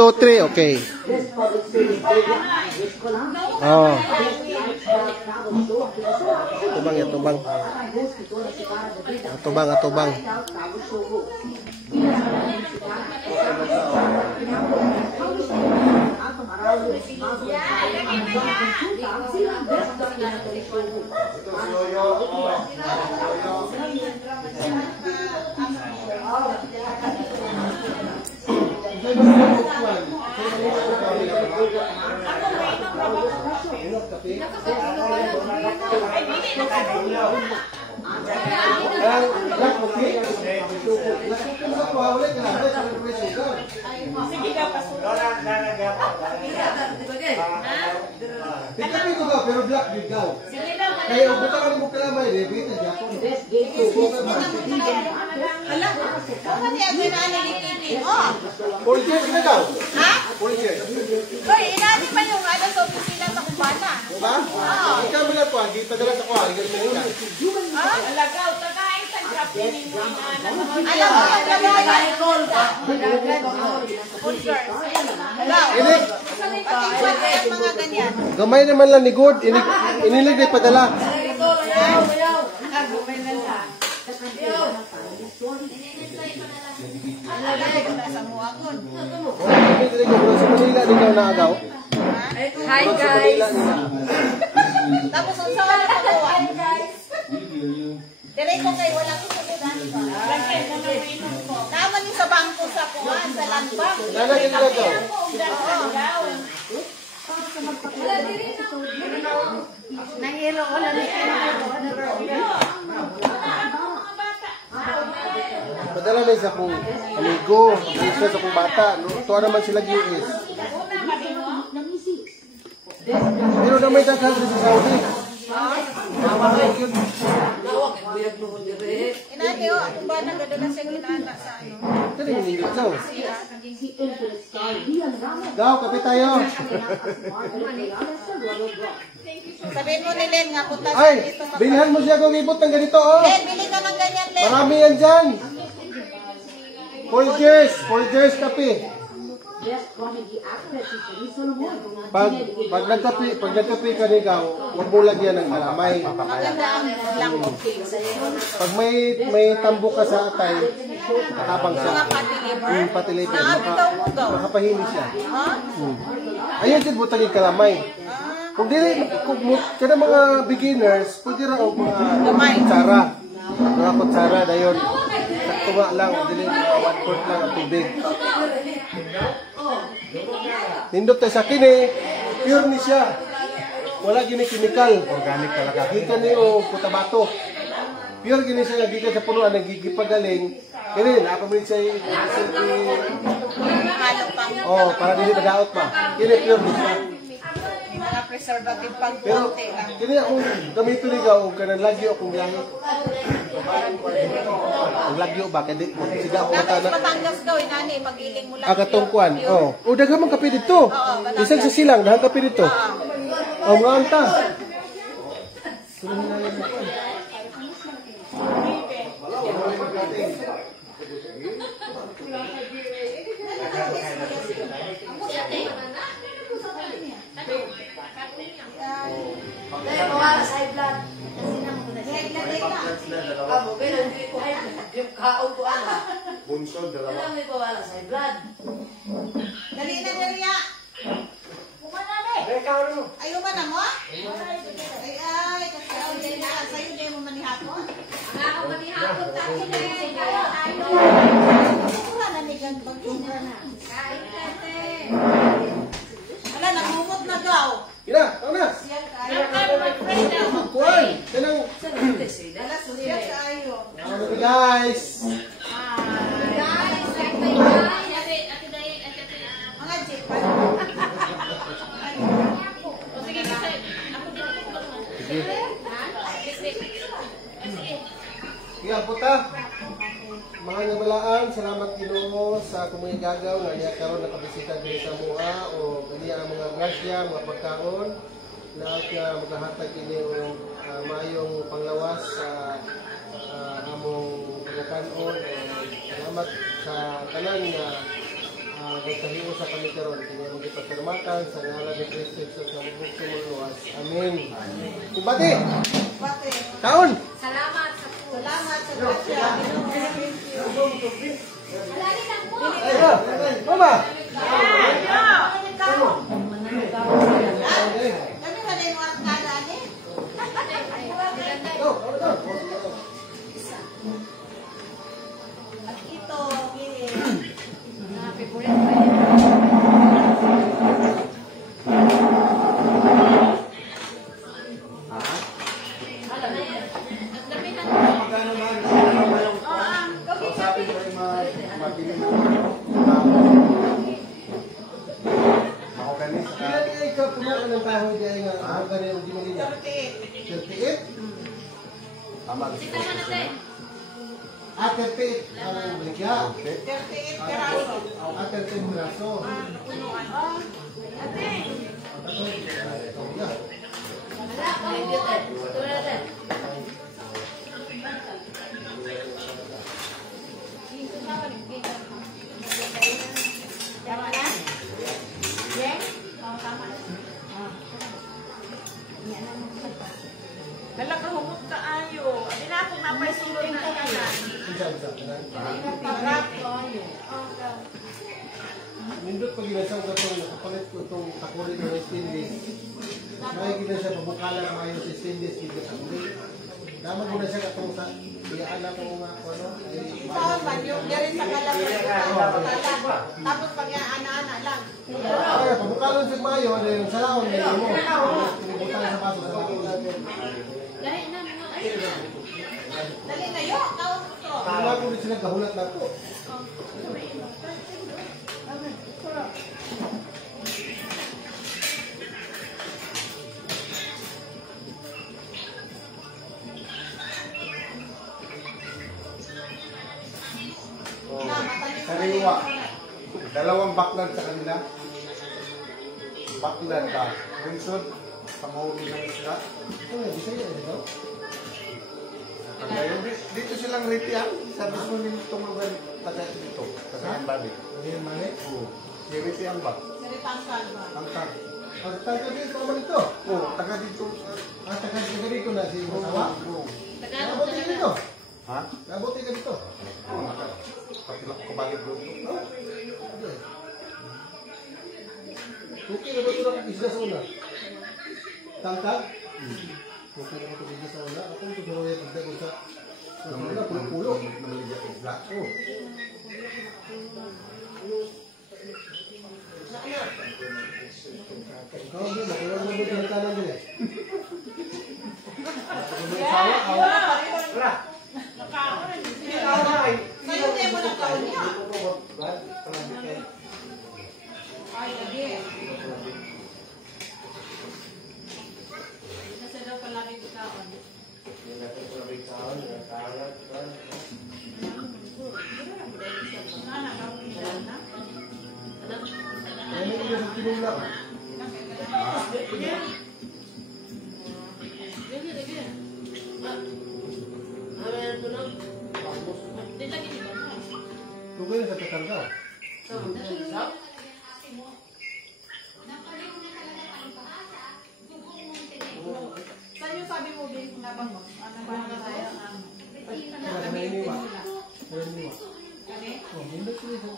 2, 3. Okay. Oh. Atubang, atubang. Atubang, atubang. Pero black din daw. Kaya ubutan ka mo kalamay, David, na Japon. Hala, kung ano yung ginaan ni Kini? Oh! Police na daw. Ha? Police. Hoy, inani pa yung ano sa opisina sa Kubana. Diba? Ikaw mo lang po, hindi padala sa kuha. Ha? Alagaw, tagain sa Japon ni mo inana. Alam mo, tagay. Mga ganyan. Gamay naman lang ni God. Inilig na padala. Hi guys. Tapos ang sawa na pagawa. Dire ko kay wala ko sa kudan pa. Naman yung sa bangko sa kuwan, sa landbank. Lalagyan nila daw. Nahiro ko na Padala na sa kong amigo. Isa sa kong bata. Tuwa naman sila US. Pero naman sa Saudi. Inani o, ako ba nagadala sa ginana sa ano? Ito rin yung ingit daw. Daw, kape tayo. Sabihin mo ni Len nga, punta sa Ay, dito. bilhan mo siya kung ibot ng ganito, oh. Len, bili ka ng ganyan, Len. Marami yan dyan. Folgers kape. Pag nagkape ka nigaw, huwag mo lagyan ng malamay. Maganda ang black coffee sa'yo. Pag may tambo ka sa atay, nakabang siya. Mga pati-liver. Pati-liver. Nakapitaw mo daw. Makapahili siya. Ha? Ayun din, butang yung kalamay. Kung kada mga beginners, pwede rin o mga kutsara. Mga kutsara na yun. Sakto nga lang, dili 1/4 lang ang tubig. Nindot tayo sa kini, pure ni siya. Wala gini chemical. Organic talaga. Gikan ni o putabato. Pure gini siya, gikan sa punuan, nagigipagaling. Kini, napamin siya para dili magaot pa. Kini pure ni siya. Mga preservative pang Pero, konti lang. kini akong gamito ni Gaw, kanang lagyo akong gayot. Ang lagyo ba? Kaya siga ako Dapat matana. Batangas daw, inani, pag-iling mo lang. Agatongkuan. Oh, daghang man kape dito. Isang sa silang, daghang kape dito. Oh, mga anta. Wala sa high blood. Abo, kailan hindi ko yung kaon ko ana. Bunsod, Kailan hindi ko wala sa high blood. Dali na, Delia. Buka na, be. Ayaw ba na mo? Ay, kasi ako din na. Sa'yo din mo manihapon. Ako manihapon tayo na Wala na ni gang pag-iba na. kain natin. Wala, nagmumot na daw. Ina, tama na. Siya kayo. Kuan, kanang Wala, siya kayo. guys. Guys, mga jeep. Yan puta. Mga nabalaan, salamat Ginoo sa kumay gagaw nga niya karon nakabisita diri sa mua o kaniya ang mga grasya, mga pagkaon na maghahatag ini og mayong panglawas sa among pagkaon. Salamat sa tanan nga nagkahimo sa panikaron, kanyang ipagkarmatan sa ngalan ni Kristo Jesus na mabukong tumuluwas. Amen. Kubati! Bakit? Kaon! Salamat sa po. Salamat sa grasya. Wala rin ang po. Mama! Kami ba na yung mga kadaan eh? At ito, Favorite pa yan. Alam na yan. At lamig na. Magkano man? Kausapin ko yung mabili mo. Makuganis. Ilan niya ikaw punuan ng kahoy niya nga ang ganyan ang dimuli niya? 38? Tama. Sita mo natin. 38 ang baligya. 38 peraso. 38 braso. Ate, Wala pa yung beauty. Ito natin. tama na? Yang? Oo, tama na. Dala ka humot ka ayo. Di na ako napay sulod na kanan. Parap. Nindot pag ginasang ko itong nakapalit ko itong takulit ng stainless. Nakikita siya pabukalan ng ayos si stainless dito sa uli. Daman ko na siya katong sa iyaan ko nga ako ano. Ikaw man, yung garin sa kalabas. Tapos pag yan, ana-ana lang. Kaya pabukalan sa mayo, ano yung salaon niya mo. Pinibutan sa baso sa salaon. Dahil na mga ayun. Dali na yun. Tawag ko. Wala ko rin sila kahulat na po. Sariwa. Dalawang backlog sa kanila. Backlog ba? Winsod. Pangahuli ng isla. Ito nga, bisa yun ito. Kaya dito silang ritian. Sa mismo nitong lugar taga dito. Taga ang balik. Ano yung mali? Oo. Si ritian ba? Saritang salva. Ang tag. Ang taga dito naman ito. Oo. Taga dito. Ang taga dito na si Masawa. Oo. Tagalog Nabuti ka dito. Ha? Nabuti ka dito. Oo. Kapilak ko balik doon. Okay na ba ito na isla sa una? Tangtag? Okay na ba ito isla sa una? Ako ito sa mga pagdago sa una, pulo-pulo. Namaligyan isla. Oh. Ikaw din, nakuha mo dito ng kanan din eh. Sa'yo din mo ng kaon niya. Ay, lagi. Nasa daw palagi ko kaon. Ano yung sa tinula? Tugay na sa tatangga. Sa'yo sabi mo, Bin, nabang mo? Ano ba na tayo? Kaya sa may iniwa. Kaya iniwa. Kani? Oh, hindi ko ito.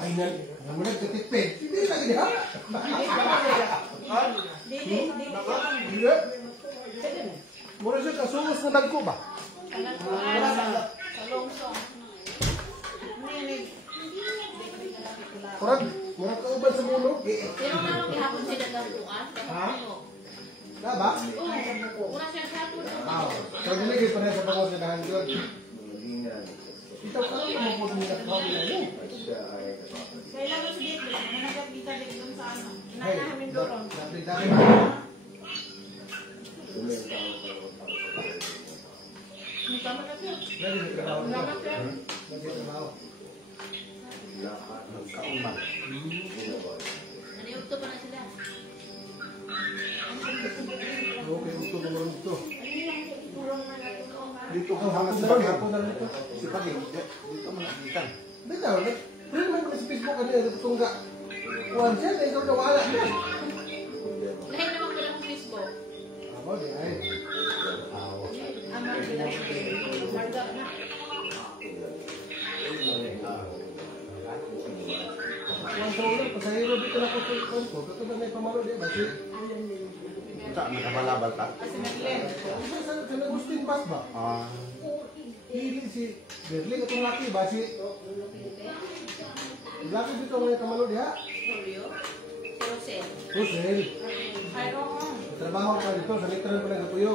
Ay, namunag katipid. Hindi lang niya. Dili, dili. Hindi. Mura siya kasungos na dagko ba? Sa lungsong. Nilig. Murag, murag kauban sa muno. Pero nga nung ihapon sila ng bukas. Ha? Ba? Una siya sa hapon. Kaya dinigay pa rin sa pangos na dahan yun. Ito ka lang mo po nila kami na yun. Kailangan si Dito. Nanagat kita dito sa ano. Hey, Nanahamin doon. dami. Tama ka siya. Lagi may trabaho nito. Lagi may trabaho. Kauman. Naniugto pa na sila. Okay, ito naman dito. Dito ko Oh, hangat hapon si na rin, Pagin. hapon na rin ito. Si Pagin. Dito mo nakitan. Bitaw, friend man ko sa Facebook kanina sa tungga. Kuan siya, na ikaw nawala na. Lahat naman ko ng Facebook. Amo di ay. Ama sila. Marga na. Kuan sa ulo, pasahero dito na ko ko. Kato na may pamalo di basi. Kita, nakabalabal ka. Sa Agustin Pass ba? Hili si Berling atong laki basi. Laki dito may pamalo diha. Julio. Rosel. Rosel. Trabaho ka dito sa litran pa nagatuyo.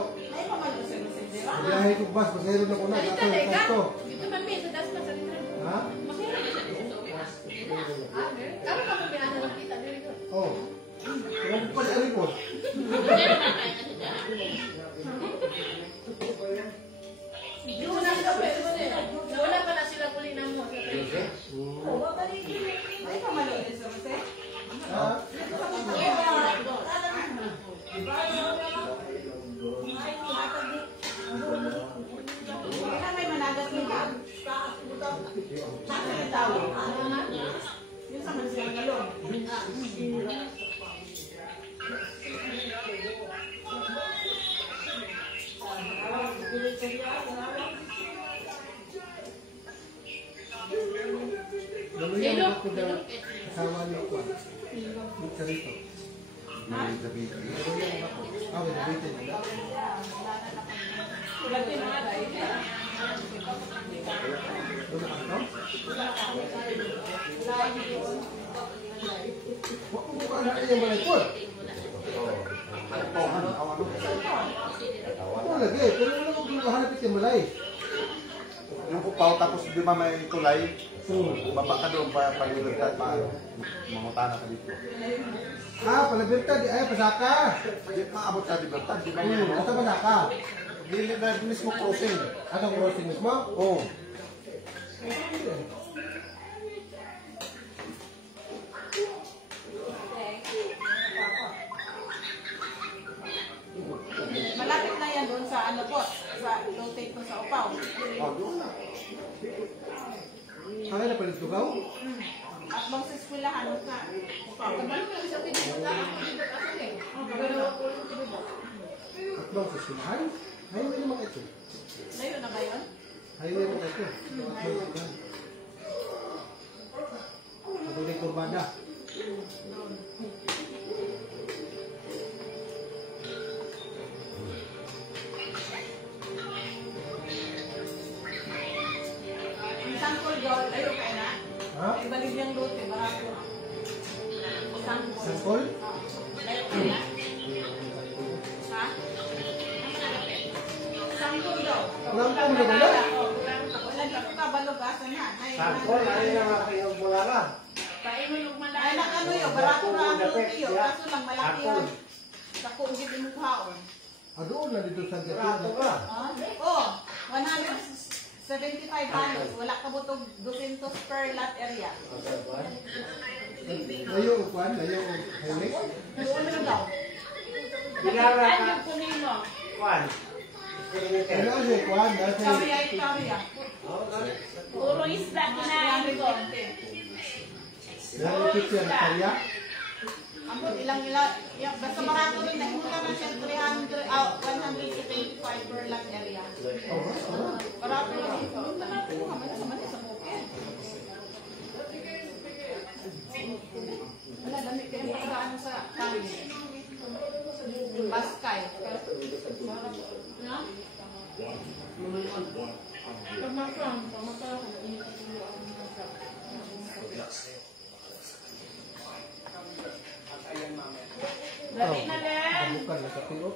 Biyahe ko bus, pasahero na ko na. Dito, Gato yung kasto. Dito man may, sa taas na sa litran. Ha? Masaya na sa dito. Ano ka mo pinanalo kita dito? Oh. Kaya ko pa sa likod. Wala pa na sila kulinan mo. Ha? May managas nila. Saan ang tao? Yung sa mansilang galong. Dalayan ako ng asawa niyo ko. Yung sarito. May sabihin. Ah, wala dito nila. Wala ka? Huwag mo ka na yung malipod. Ako lagi, pero wala ko hanapit yung malay. Yung upaw tapos di ba may tulay, baba ka doon pa pag-libertad pa, mamutana ka dito. Ah, palabirta, di ay, pasaka. Di maabot sa libertad, di ba Asa yun? pasaka? Dili na mismo crossing. Atong crossing mismo? Oo. Malapit na yan doon sa ano po, sa lotate mo sa upaw. Oh, doon na. Kaya na palit tugaw? At bang sa eskwelahan na upaw. At bang sa sinahan? Highway naman ito. Layo na ba yun? Highway naman ito. Patuloy kurbada. Yung sangkol doon, layo ka na. Ha? Ibalib yung lote, barato. Sangkol. Sangkol? Layo ka na. Ha? Sangkol daw. Lampong na ba na? Wala dito ka balugasan ha. Sangkol, ano yung mga kayong bulala? Ay, nakano yun, barato na ang lote yun. Kaso lang malaki yun. Sa kugit yung mukhaon. Ah, doon na dito sa Plato Japan. ka. Oh, 175 halos. Wala ka butog 200 per lot area. Layo o kwan? Layo o highway? Doon na daw. Binara ka. Juan. Ano siya kwan? Kariya, kariya. Puro isda kinain ko. Nalipit siya na karya? Ambot ilang, basta barato rin na imunta na siya 175 per lot area. Oh, Barato lang ito. Barato mo naman sa mali sa bukid. Wala, lamig kayo pagkaano sa kami. Baskay. No? Dali na lang. Bukan na kapiro.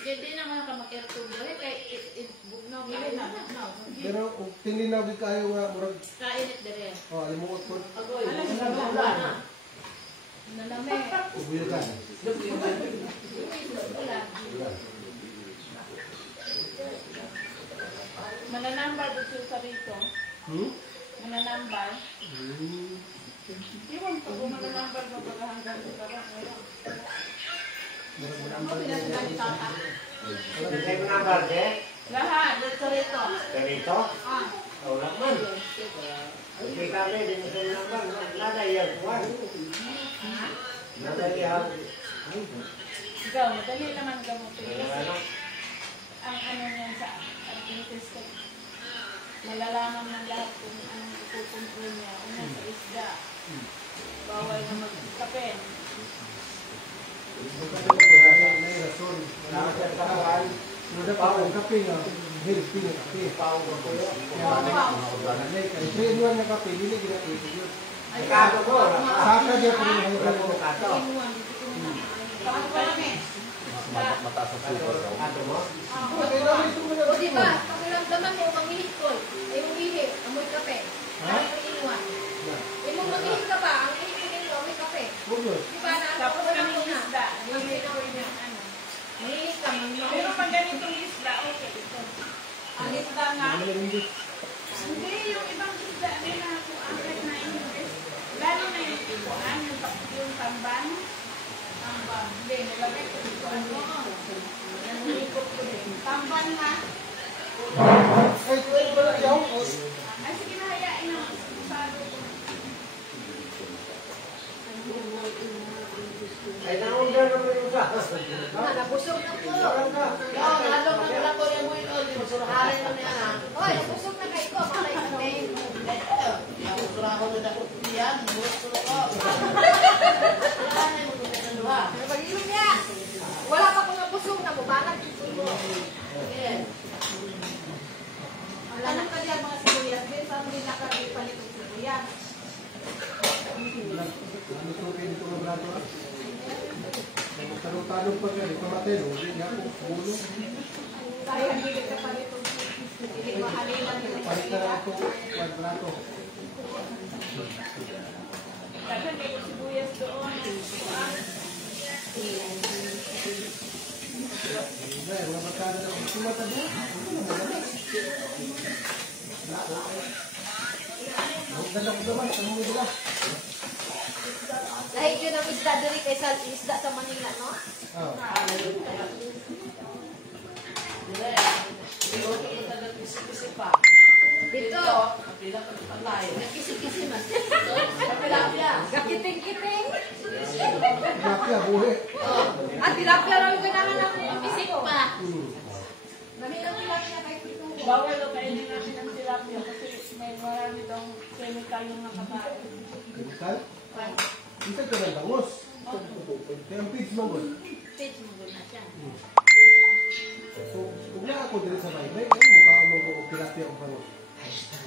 Hindi na ako nakamakirtong dali. Kaya bugnaw ka na. Pero kung tininaw di kayo nga murag Kainit dali. oh alimuot ko Nalame. ubuyagan. Mananambar dito sa rito. Mananambar. Iwan ko kung mananambar ba para hanggang sa parang ngayon. Ano pinagdala ni Tata? Hindi mo number, eh? Lahat, dito rito. Ganito? Ah. Wala man. Hindi kami, hindi mo sa number. Nadayan, kuwan. Nadayan. Ikaw, madali naman gamutin. Ano? Ang ano niyan sa activities ko. Malalaman ng lahat kung anong ipupuntrol niya. Una sa isda. Bawal na magkape. May rason. Nasa sa kuwan. Muda pa ang kape nga. Healthy na kape. Pao ko po yun. Kaya inuwan na kape, hindi ginapit yun. Kato ko. Saka dyan po yung Wala ko kato. Bakit pa kami? Mataas ang super daw. Kato mo? O diba, pakiramdaman mo, mamihit ko. Ay umihit, amoy kape. Ay inuwan. Ay mo mamihit ka pa, ang ihit mo amoy kape. Diba, Tapos naapos kami mo na. isda. Hindi ko yung ano. Mamihit ka, mamihit. Pero pag ganitong isda, okay. Ang isda nga. Hindi, yung ibang isda din na kung akit na invest. Lalo na yung ipuan, yung tamban. Tamban. Hindi, nilagay ko dito. Ano? Nangyikot ko din. Tamban nga. Ay, sige na, hayain na. Usado ko. Ay, naunda naman yung sa. Nabusog na po. Oo, nalog na pala ko yung mga ito. Surharin na niya na. Oy, nabusog na kayo ko. Malay kami. Surahon na ako. Yan, burot ko. Ano ba yun niya? Wala pa kong nabusog na bubanag. Yes. Alam ka dyan mga sibuyas. Din sa mga nakaripan itong sibuyas. Tanong pa siya, di pa matelo, hindi niya po bulo. Sayang hindi ka pa nito. Hindi mahalilan nila. Palit na lang ito, kwadrato. Kasi may sibuyas doon. Ay, mga barkada na kung sumata doon. Ang ganda ko naman, sa mga dila. Dahil yun ang isda diri kaysa isda sa Manila, no? Oh. Dito. Nakisi-kisi man. Tilapia. Kakiting-kiting. Tilapia, buhi. At tilapia lang yung kailangan natin. Bisik pa. Namilang tilapia kay Tito. Bawal o kainin natin ang tilapia kasi may marami daw chemical yung nakakain. Chemical? Isa ka ng bangos. Kaya ang pitch mo gud. Pitch mo na siya. So, kung na ako dito sa baybay, ay mukha mo ko tilapia o bangos.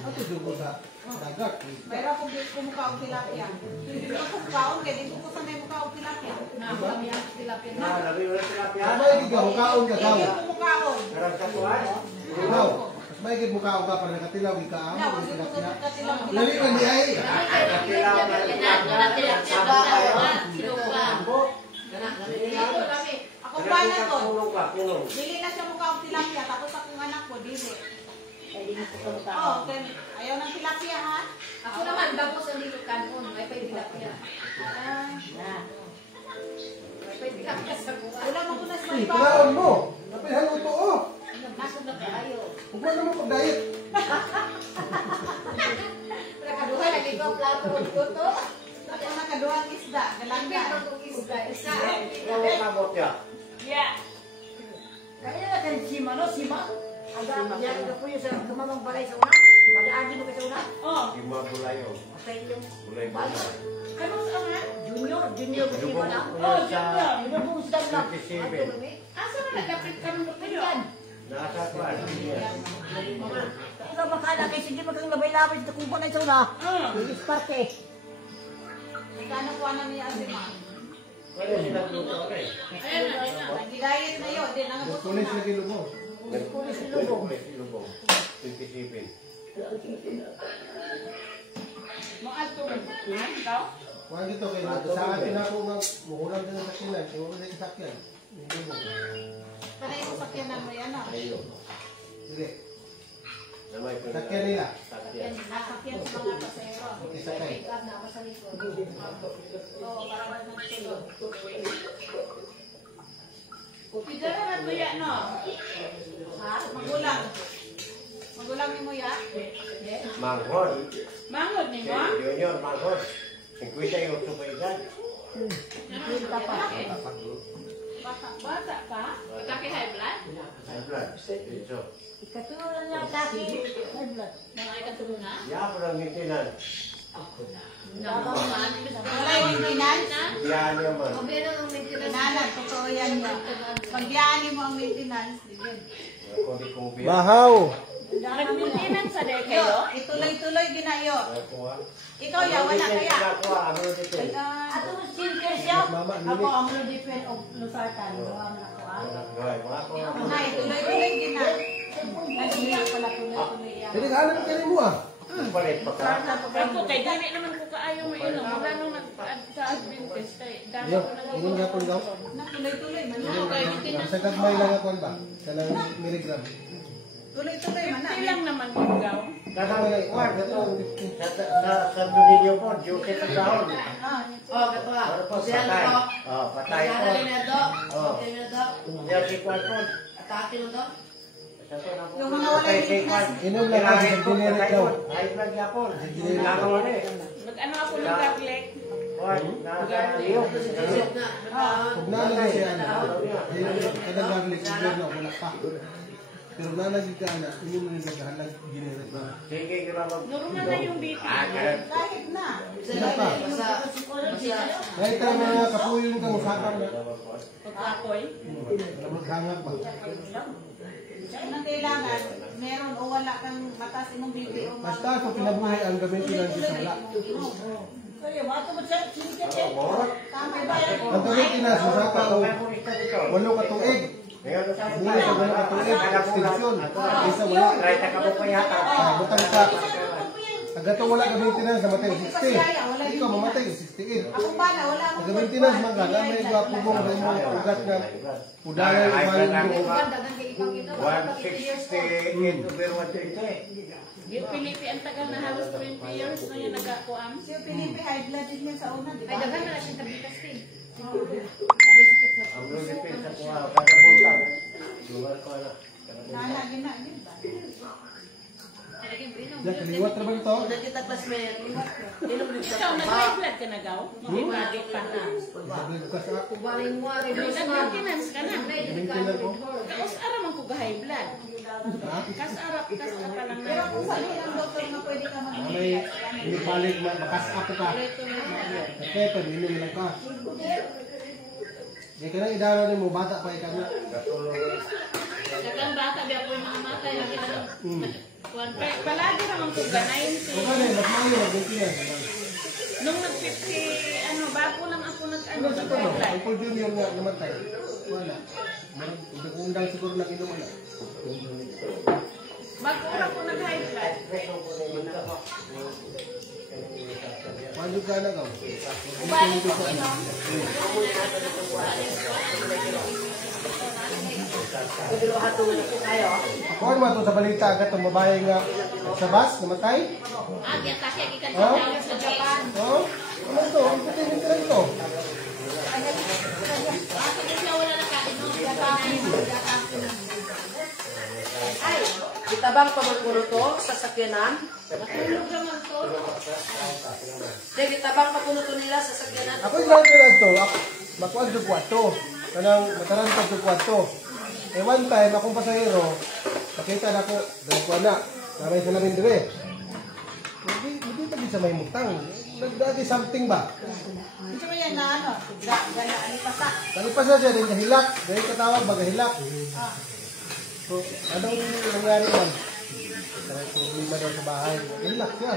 Ato dugo sa dagat. Mayroon akong kumukha o tilapia. Hindi ko kumukhaon kaya di ko sanay mukha o tilapia. Kami ang tilapia na. Labi mo na sila piyan. May gid ka mukhaon ka daw. Hindi ko kumukhaon. Karang sa kuwan. Daw. Mas may gid mukhaon ka para nakatilaw ka amo Na, ang wag ko tilapia. sunod ka tilang Lali man di ay. Ako pa na to. Kulong ba? Kulong. Dili na siya mukha o tilapia. Tapos akong anak ko, dili. Oo, ayaw ng tilapia ha. Ako naman, tapos ang dito kanon. May pa yung tilapia. May pa yung tilapia sa buwan. Wala mo ko na sa Ay, iba. palaon mo. Napilhan mo to oh. Nasod na kayo. Huwag mo naman pag-diet. Nakaduha, lagi ko plato ko to. Ako nakaduhang isda. Langga. Galangga. Isa. Kulong kabot niya. Yeah. Kaya na kan si Mano, si Ma. Aga, yan ka po yung sa kumamang balay sa una. Mag-aagi mo ka sa una. Oh, Yung mga bulayo. Kaya yung Bulay-bulay. ano sa nga? junior ko si Ma na. Oh, junior. Ano po sa na? 27. Ato kami. Asa man nagkapit ka ng butilo? Yan. Nasa kuwan. Ikaw makala kay sige magang labay-labay sa kumpo na sa una. Ilis parte. Nagkano ko na niya si Ma. Wala sila dito. Okay. Ayan na, ayan na. Nagigayat na yun. Di na nga Pulis lagi lubong. Pulis ni Lubong. Lubong. 27. Mga tubig. Ha? Ikaw? Kuha dito kay sa akin ako nga muhulang din sa kinan. Kung wala sa sakyan. Hindi mo. Panay ko sakyanan mo yan ah. Ayun. Sige. Namay ko Sakyan nila. Sakyan. Nasakyan sa mga pasero. Isakay. Ikaw na ako sa likod. Oo, para wala nang tulog. Pidara na tuya, no? Ha? Magulang. Magulang ni mo ya? Manghod. Mangod ni mo? Junior, manghod. 58 pa isan. Bata pa? Pagkaki high blood? High blood. Ito. Ikatulong niya kaki. High blood. Mga ikatulong na? Yan po lang maintenance. Wala yung maintenance? Yan naman. Inanan, totoo yan niya. Pag biyani mo ang maintenance, digyan. Kundi kong biya. Bahaw! Nag-maintenance sa day Yo, kayo? ituloy-tuloy ginayo. Ako ha. Ikaw ya, wala kaya. Ako ha. Ano dito? Ato mo skincare siya. Ako ang mga different of Lusartan. Ang ako ah. Gawin mo ako. Nay, tuloy-tuloy gina. Nag-iyak pala tuloy-tuloy yan. Hindi ka alam ka mo ah. Palit pa ka. Ako kay dili naman ko kaayo mo ilong. Wala nung nag-add sa Adventist kay dami Yo, ko na inom nga po daw. Tuloy-tuloy man. Ako kay maintenance. Sa kagmay lang ako ba? Kanang miligram. Tuloy-tuloy man. Hindi lang naman yung gaw. Kagmay, Sa Dominio po, Joseph ang dahon. Oh, kato ah. Ano po, patay. Oh, patay po. Oh. Yan si Kwan po. Atake mo to. Yung mga wala maintenance. inom lang ako sa generic daw. Ay, vlog niya po. Laro na eh. Mag-ano ako ng garlic. Kwan, nakakaliyo. Huwag na lang siya ano. Kada garlic, siguro na wala pa. Pero nalagig ka na, inom na rin naghahalag generic na. Sige, grabe. Normal na yung BP. Kahit na. Sino pa? Kahit ka mga kapuyon ka, musakang na. Pagkakoy. Maghangak ba? Anong kailangan, meron o wala kang batas imong BP o Basta kung pinabuhay ang gamitin lang sa wala. Kaya wato mo siya skincare siya. Tama ba yan? Ang gamitin na, musaka o 8 katuig. Muli sa 8 katuig, extension. Isa wala. Try ta ka po pa yata. Butang ka. Agato wala gamitin na sa matay 60. Ikaw mamatay 68. Ako ba na, wala Ang akong gamitin na, magana may gwapo mong may mga ugat na udalan yung maling buong. 160 over 130. Yung Pilipi, ang tagal na halos 20 years na yung nag-akuam. Si Pilipi, high blood din yan sa una, di ba? Ay, daghan na siyang tabitas din. Ang mga depende sa kuha, kada punta. Lugar ko na. Nana, gina, di ba? Yan, kaliwat naman ito. Ikaw, nag-high blood ka na gaw? Hindi pa na. Sabi ko sa ako. Nag-maintenance ka na. Gamitin ko. Kaos ara man ko high blood. Kas ara pa lang Pero na. kung sabi ng doktor na pwede ka mag May balik, makas ako ka. Okay, pag-inom lang ka. Di ka na idaraw ni mo, bata pa ikaw na. Dagang bata, biya po yung mga mata. Palagi naman ko ganayin si... Okay na, mas mayo, mag-inom yan. Nung nag-50, bago lang ako Ano nag-ano sa sa ito, no? high blood. Ang Paul Junior nga namatay. Wala. Undang siguro na inom na. Bago lang ako nag-high blood. Paano ka na ka? Ubalik ko ino. Ako ano ito sa balita agad itong babae nga sa bus, namatay? Agi at kasi ikan Oh? sa Japan. Oo? Ano ito? Ang puti nito lang ito. Ako din na wala na kain. Ay, itabang pa magpuno to sa sakyanan. Natulog naman to. Dahil itabang pa puno to nila sa sakyanan. Ako yung dahil na ito, makuha sa kwarto. Kanang mataranta sa kwarto. Eh one time, akong pasahero, nakita na ko, dahil ko na, naray sa namin dire. Hindi tabi sa may mutang. Nagdagi something ba? Ito mo yan na ano, gana, alipasa. Nalipas na siya, din kahilak. Dahil katawag ba kahilak? So, anong nangyari man? May problema daw sa bahay. Kahilak siya.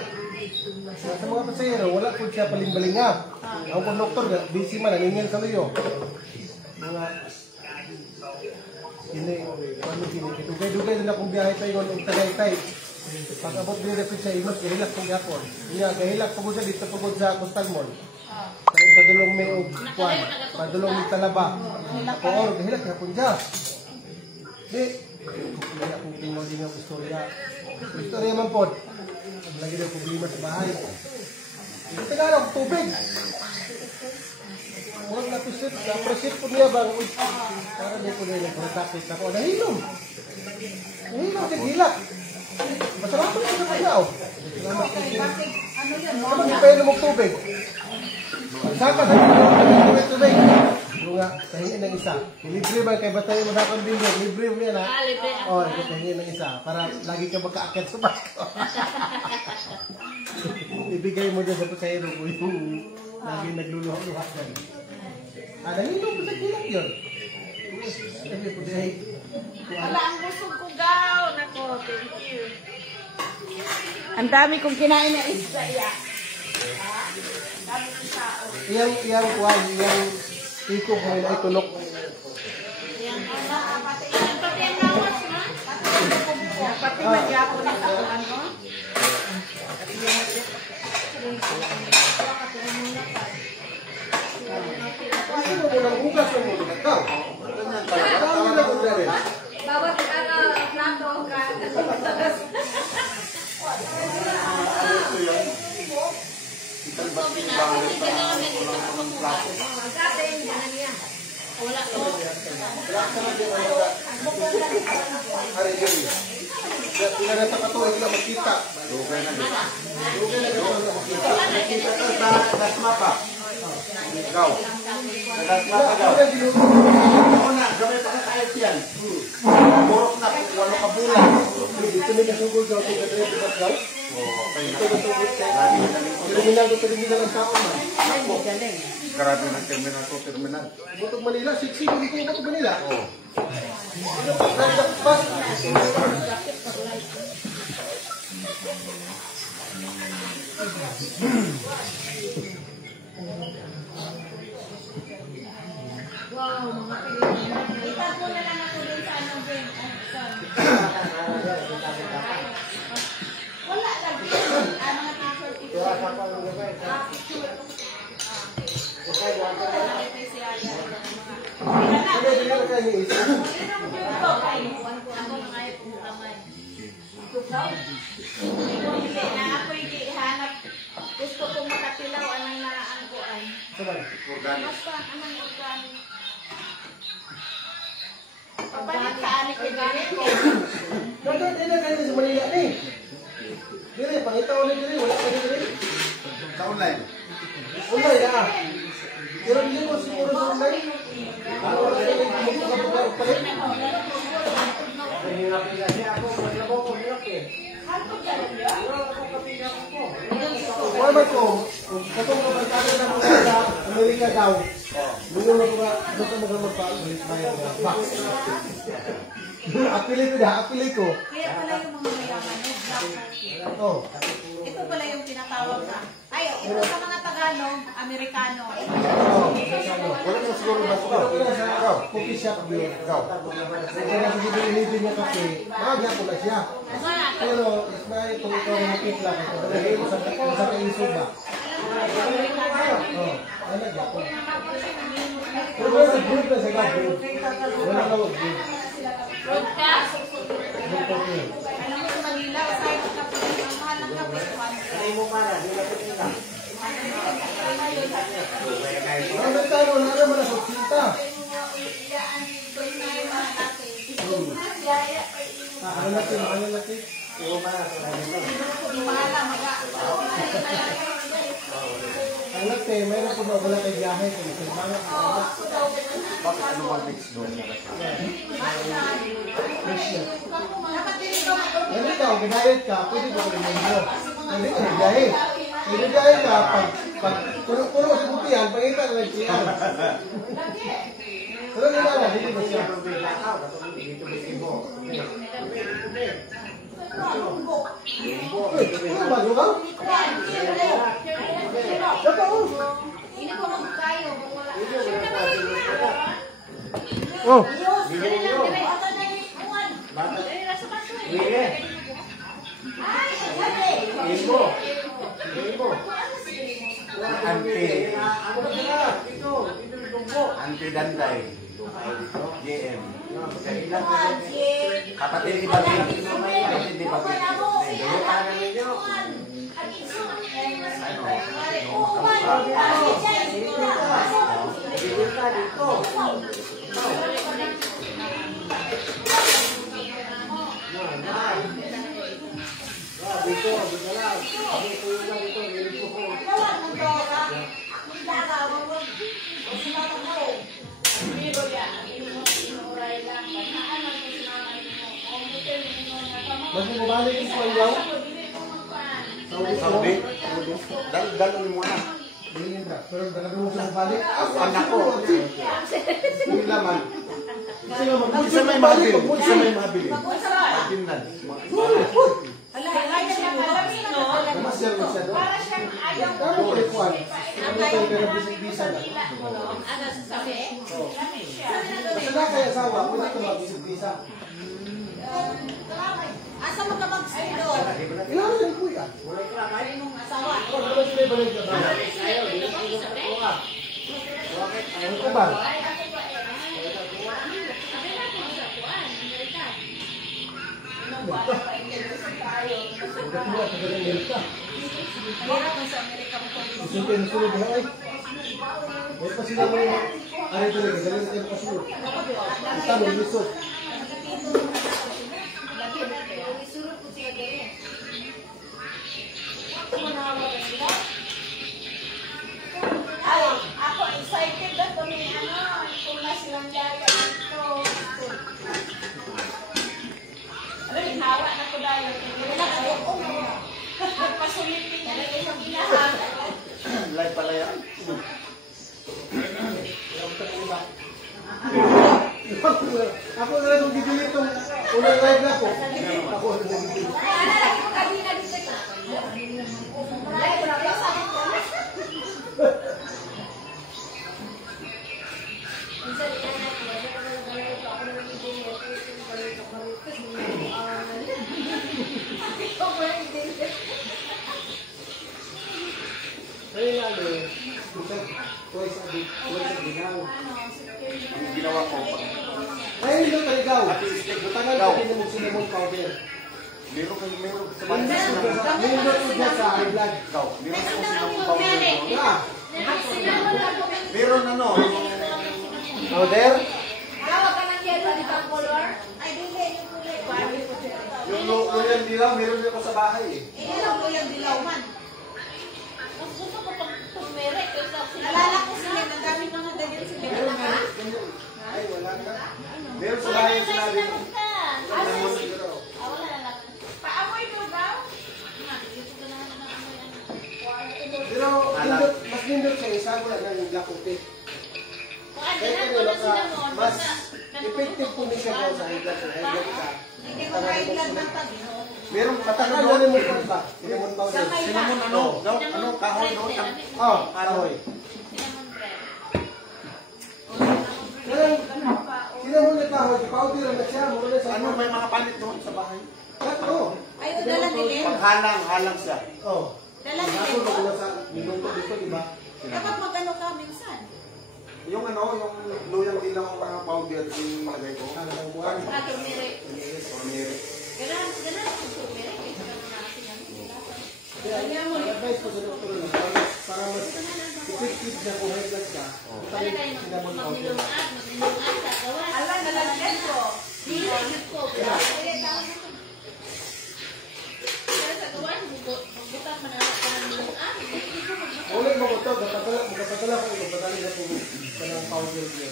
Sa mga pasahero, wala po siya paling-balinga. Ang konduktor, busy man, naningin sa luyo. Mga hindi, ano hindi, dugay-dugay din akong biyahe tayo ng Tagaytay. Pag abot din repit sa Inos, kahilak kong yapon. Nga, kahilak pagod siya dito pagod sa Coastal Mall. Kaya padulong may kwan, padulong may talaba. Oo, kahilak yapon siya. Di, hindi akong tingol din ang istorya. Istorya man po, lagi daw problema sa bahay. Hindi tagalog, tubig. Huwag na-appreciate po niya bang, uy, para di ko na nagpapakit ako. Nahilom. Nahilom sa gilak. Masarap po sa pagkaw. Salamat kayo. Kapag ipayin mo tubig. Saka sa tubig. Nga, kahingin ng isa. Libre ba kay Batay mo dapat bingo? Libre mo yan ha? Libre ako. Oo, kahingin ng isa. Para lagi ka magka-akit sa basko. Ibigay mo dyan sa pasayro ko yung lagi nagluluha-luha dyan. Nahilom po sa gilak yun. Sabi po dahil. Wala ang busog ko gaw. Nako, thank you. Ang dami kong kinain na isda, ya. Dami kong tao. Iyang ikog mo na itulok. Pati ang lawas, ma. Pati magyapon na sa ano. Ano mo nang hugas mo mo ikaw? Ano na kung dali? Bawat plato ka. Wala to. Hari yun. Sila na sa katuwa, sila magkita. Lugay na dito. Lugay na sila magkita. Nakita ka sa dasma pa. Ikaw. Sa dasma pa daw. Ako na, gamay pa ka kahit yan. Burok na, walo ka bulan. Dito may kasugol daw, ito na rin bigat daw. Okay na. Ito kasugol sa terminal ang taon man. Grabe ng terminal to terminal. Butog Manila, siksik yung dito yung Butog Manila. Oo. Bas. Itan mo na lang ako dun sa ano, Ben. Wala lang. Mga teacher ito. Ano yung mga kayo ni Isa? Gusto kong makatilaw anang naraan ko ay. Organic. Basta anang organic. Papalit sa anik organic ko. Hindi na kayo sa Manila ni. Dili, pangitaw ulit dili, wala kayo dili. Sa online. Ulay na. Pero hindi mo siguro sa ulay. Ano wala kayo magpapagpalit? Wala ko, katong kabarkada na mga sa Amerika daw. Muna na mga magpapalit na yung box. Apili ko. Kaya pala yung mga mayaman, Oh. ito pala yung tinatawag na. Ay, ito sa mga Tagalog, Amerikano. Wala na siguro ba ito? Ito na sa coffee shop yun. Ikaw. Kaya nagsisilipin niya kape, magya ko na siya. Pero, na itong ito ang makikla ko. Dahil ko sa kaisog ba? Oh, ay nagya ko. Pero wala sa group na sa gabi. Wala na mag-group. Broadcast. Group ko yun. Alam mo sa Manila, sa ito kape, ang mahal ng kape, 100. Ang nagtano na naman ang sutsinta. Ano natin? Ang natin, mayroon po ba wala kayo biyahe? Bakit ano bang mix doon? Dapat din ito, Hindi ka, kung ginayat ka, pwede ko rin mo. Hindi ka nagbiyahe. Kung nagbiyahe ka, pag puno sa butihan, pangita na nagsiyan. Pero nila na, hindi ba siya? Ano ba, lugaw? Dapat mo. ini ko magkayo, wala. Oh. Anti Danday. JM. Kapatid ni Bagin. Kapatid ni Bagin. Dito ka, dito. Dito lang. Dito lang, dito. Pero ya, inuray lang. Ano ko sinanay mo? Kung ito yung nga kamo. Mas bumalik yung kuya. Saudi? Dalo mo na. Bilhin ka. Pero nakadulong sa balik. Anak ko. Hindi naman. Kasi nga mag-balik. Isa may mabili. Isa may mabili. Tingnan. Namasyal mo siya doon. Para siyang ayaw ko. Kano ko ikuan? Ano tayo ka na bisig-bisa na? Ano sasabi? Lamig siya. Kasi na kaya asawa, pwede ka mabisig-bisa. Asa mo ka mag-studio? Ilan na yung kuya? Anong asawa? Ako, naman sila balik na ba? Ano ka ba? Huwag mo at tagalang Amerika. Gusto kayo nasunod na ay. May pa sila mo yung ari talaga, galing na kayo makasunod. Ito mo, Yusuf. Ay, ako excited na kami kung na silang laya ito. Ano, hinawa na ko dahil. Nagpasulit niya na isang inahan. Live pala yan. Ako na lang yung bibili itong unang live na ko. Ako na lang bibili. Kaya nga eh, twice a week, twice a ginaw. Ang ginawa ko. Ay, hindi ka ikaw. Butangan ka din ng cinnamon powder. Meron sa Meron ko dyan sa high blood. Ikaw, meron ko sinamong powder. Yeah. Meron ano? Powder? Yung loyan dilaw, meron din ako sa bahay eh. Ilaw ko yung dilaw man. Mas gusto ko pag tumirik kasi Alala ko sila, ang dami mga ganyan sila. Ay, wala ka. Meron sa bahay yung sinabi mo. paamoy mo daw? Pero, mas nindot sa isa mo lang yung black coffee. Kaya kaya mas effective po niya siya sa high blood. High blood ka. Hindi ko kailan ng pag. Meron Matagal matagal na mo pa ba? Cinnamon powder. Cinnamon ano? Ano? Kahoy no? Oh, kahoy. Cinnamon na kahoy, powder na siya. Muna na sa Ano? May mga palit doon sa bahay. Ay, o, dala nila. Paghalang siya. Oh. Dala Ako nila. na sa minuto dito, di ba? Dapat magano ka minsan. Yung ano, yung luyang dilaw ang powder yung lagay ko. Ano ang buwan? Tumirik. Turmeric. Ganun ang tumirik. Kasi naman natin yan. Kaya advice ko sa doktor na para mas effective na kung high blood ka. Para tayo Cinnamon powder. magnilungan sa gawas. Alam, nalagyan ko. Dili ko. Pero sa gawas, magbutak man ang nilungan. Ulit mo ko ito, magkapatala ko ito, patali na po sa ng powder niya.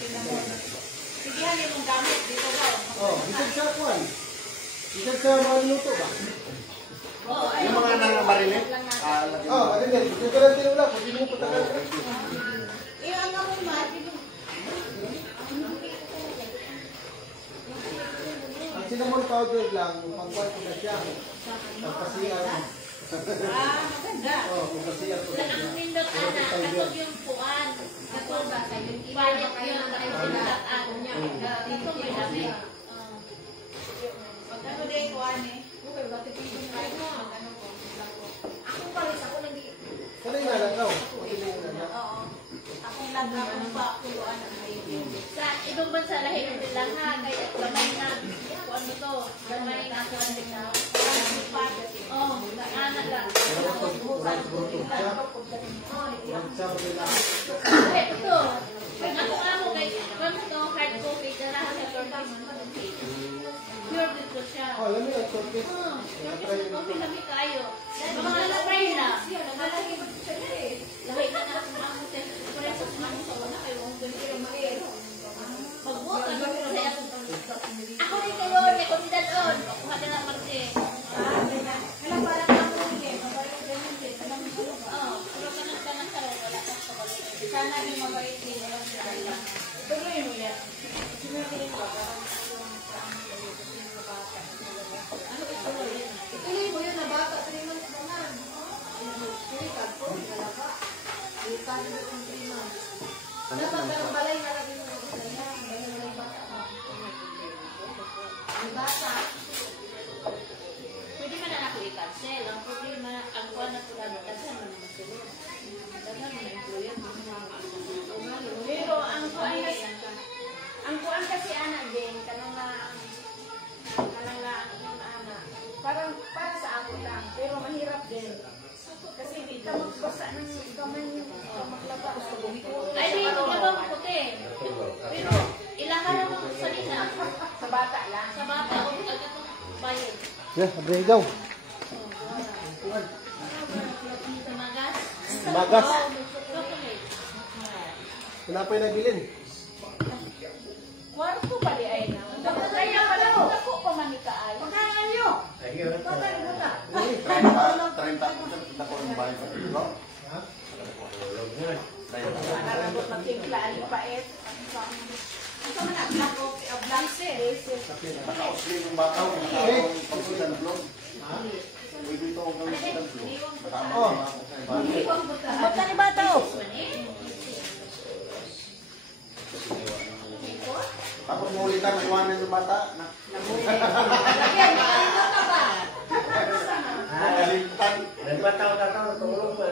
Sigihan yung gamit dito daw. Oh, bisag sa kwan. Bisag sa mga minuto ba? Yung mga nangangarinit. Oh, ano din, bisag ka lang tinula, kung hindi mo patagal ka. Ang amoy man. Ang cinnamon powder lang, pagkwan ko na siya. Pagkasiyar. Maganda. Oh, pagkasiyar ko na siya. Ang nindot ana, katog yung puan. Katog ba kayo? Ibalik yung pinagdaan niya. Dito may dami. Ano din ko ani? Ako palis, ako lagi. Kaya nga lang daw. Pati na yung nana. Oo. Akong lagam pa ako ano Sa ibang bansa lahi ng bilang ha, kaya gamay na. Kung ano to, gamay na ako ang tingnan. Oh, ana lang. Urang burutog siya. Urang siya, wala. Ito, Ako nga mo kay kung to hard coffee ganahan sa turkey mo pure dito siya. Oh, alam mo yung turkey. Turkey coffee lami kayo. Mga lalagay na. Lalagay mo siya eh. Lahi na na ang hotel. Pare sa sinamo sa wala kayo ang ganito mga pagbuot ano sa ako rin kayo may konsidan on. Kuha ka na parte. Kailan para ka mo ni mabait ganyan din. Oh, pero kanang kanang sa wala ka sa balik. Sana ni mabait din lang sila. Tuloy mo yan. Sinabi ko Ituloy mo yun na bata, 3 months naman. Silikat po, dalawa. Silikat mo yung 3 months. Dapat ka ng balay na lagi mo yung balay bata ka. Yung bata. pwede man na ako i-cancel. Ang problema, ang kuha na pula na kasi ano naman sila. Dagan mo na employer. Pero ang kuan kasi anak din kanang na ana parang para sa ako lang pero mahirap din kasi di ka magbasa ng kamay maglaba sa bumiko Ay, di, maglabaw ko te. Pero, ilangan naman ko sa nila. sa bata lang Sa bata, o agad itong bayad. Yeah, abre daw. Sa magas. Magas. Chocolate. Pinapay na bilin. kwarto pa di ay na kaya pala ako pa man ni kaay Pagkain nyo! Ayun. Pagkain mo ta! 30% na ko ng bahay sa dito. narabot magtimplaan ni paet Ito man na, black coffee, black Naka-usli yung bata, naka-usli pagsitan vlog. Pwede ito ang pagsitan vlog. Nakama ako sa iba. Ba't ni bata oh? Tapos muli ka, naiwanan yung bata. Nakalimtan. Nagpataw-tataw, tulong pa.